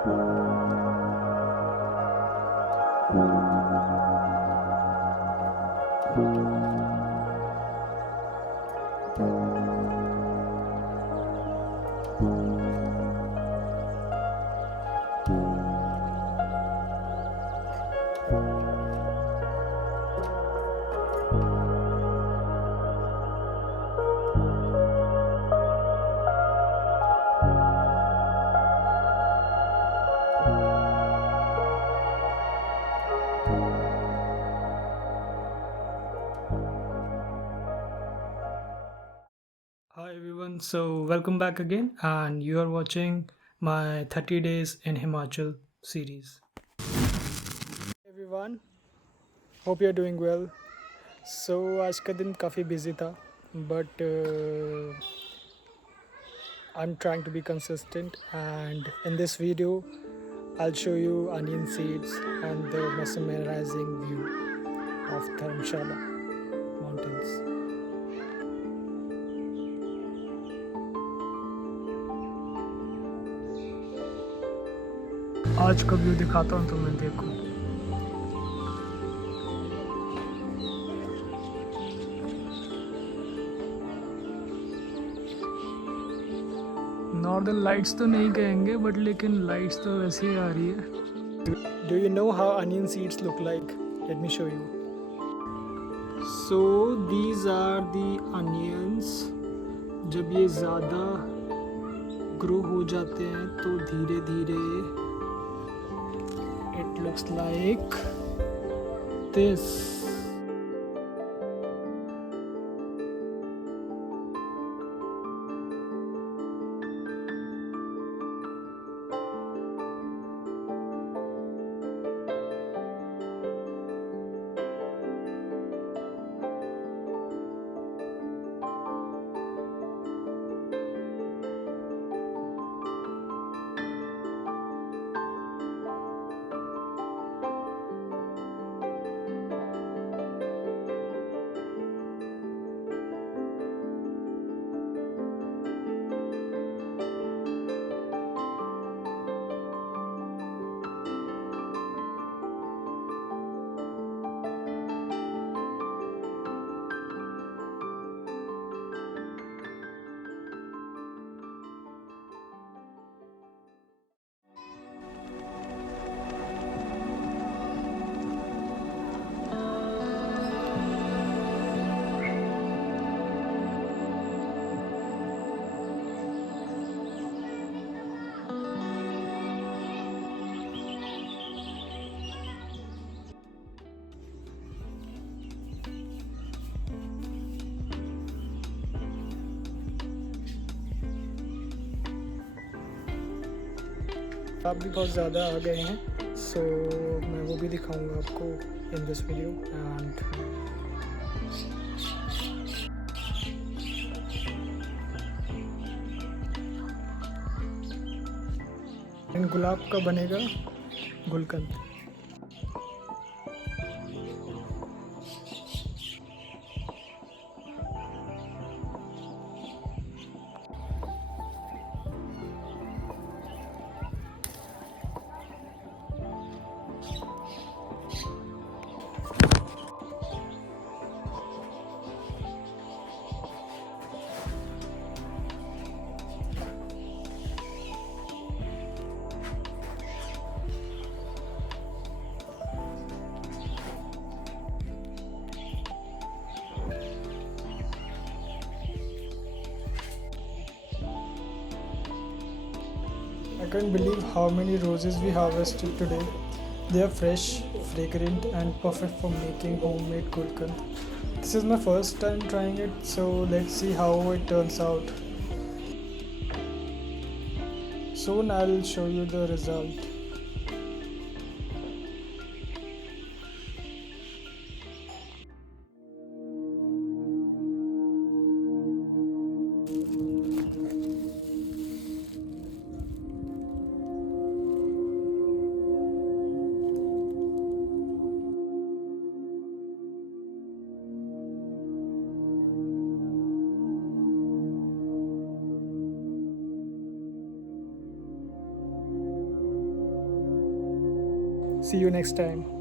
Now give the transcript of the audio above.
Hi everyone, so welcome back again, and you are watching my 30 Days in Himachal series. Everyone, hope you're doing well. So आज का दिन काफ़ी busy था, but I'm trying to be consistent, and in this video, I'll show you onion seeds and the mesmerizing view of Dharamshala mountains. आज का view दिखाता हूँ तुम्हें, देखो। नॉर्दर्न लाइट्स तो नहीं कहेंगे, बट लेकिन लाइट्स तो वैसे ही आ रही है। Do you know how onion seeds look like? Let me show you. So these are the onions. जब ये ज़्यादा ग्रो हो जाते हैं तो धीरे धीरे इट लुक्स लाइक दिस। आप भी बहुत ज़्यादा आ गए हैं, सो मैं वो भी दिखाऊंगा आपको इन दिस वीडियो। एंड गुलाब का बनेगा गुलकंद। I can't believe how many roses we harvested today. They are fresh, fragrant, and perfect for making homemade gulkand. This is my first time trying it, so let's see how it turns out. Soon I'll show you the result. See you next time.